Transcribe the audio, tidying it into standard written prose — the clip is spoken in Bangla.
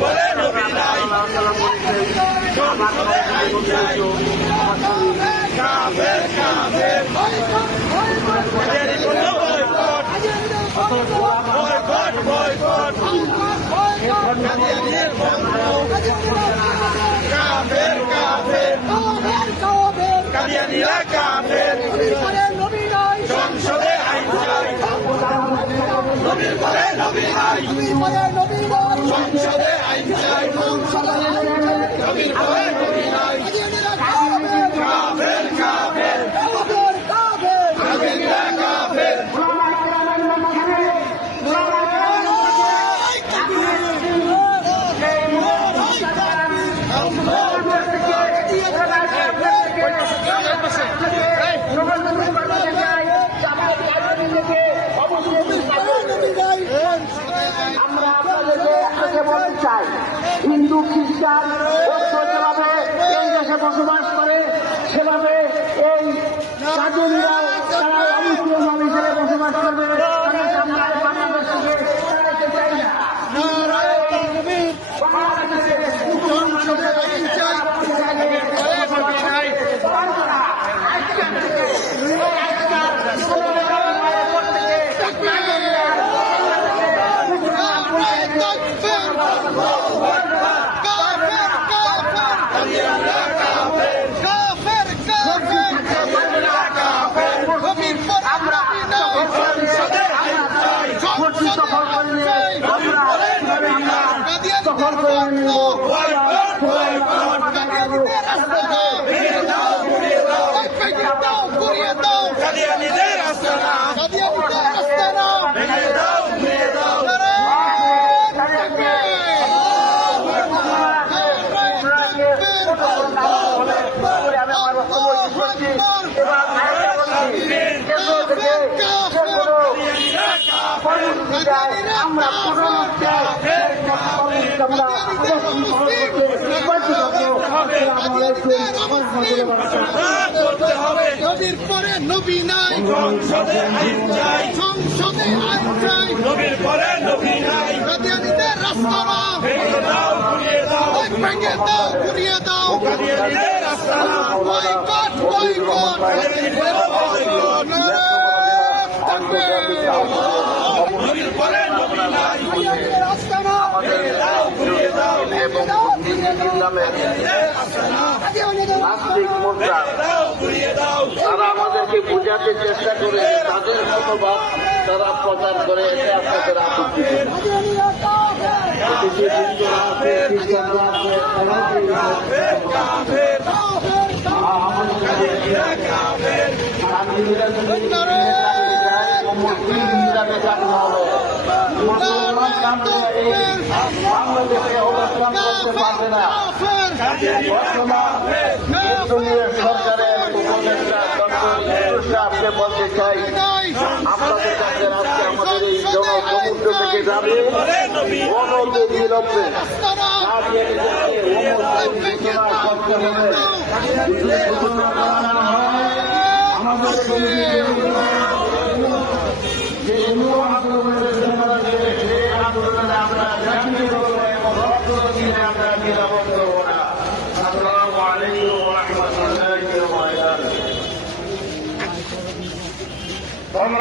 পরে নবী নাই কাফের কাফের বয়কট বয়কট কাফের কাফের কাদিয়ানীরা কাফের সংসদে আইন চাই নবীর পরে নবী নাই সংসদে আইন চাই নবীর পরে নবী নাই কাফের কাফের কাদিয়ানীরা কাফের আমরা আপনাদেরকে বলতে চাই, হিন্দু খ্রিস্টান যেভাবে এই দেশে বসবাস করে সেভাবে এই কাজলীরা তারা অবশ্যই হিসেবে বসবাস করবে। বাংলাদেশ থেকে চাই না। নবীর পরে নবী নাই সংসদে আইন চাই সংসদে আইন চাই নবীর পরে নবী নাই কাদিয়ানীদের রাস্তা না ভেঙে দাও ঘুরিয়ে দাও ভেঙে দাও ঘুরিয়ে দাও কাদিয়ানীদের রাস্তা না বয়কট বয়কট কাদিয়ানীদের বয়কট নবীর পরে নবী নাই রাস্তা না ভেঙে দাও ঘুরিয়ে দাও নাস্তিক মুদ্রা তারা আমাদেরকে বোঝাতে চেষ্টা করে তাদের মনোভাব তারা প্রচার করে এতে আপনাদের আপত্তি বাংলাদেশে অবস্থান করতে পারবে না। সরকারের উপদেষ্টা ডক্টর বলতে চাই, আপনাদের কাছে আজকে আমাদের এই জনসমুদ্র থেকে যাবে অনতিবিলম্বে আমরা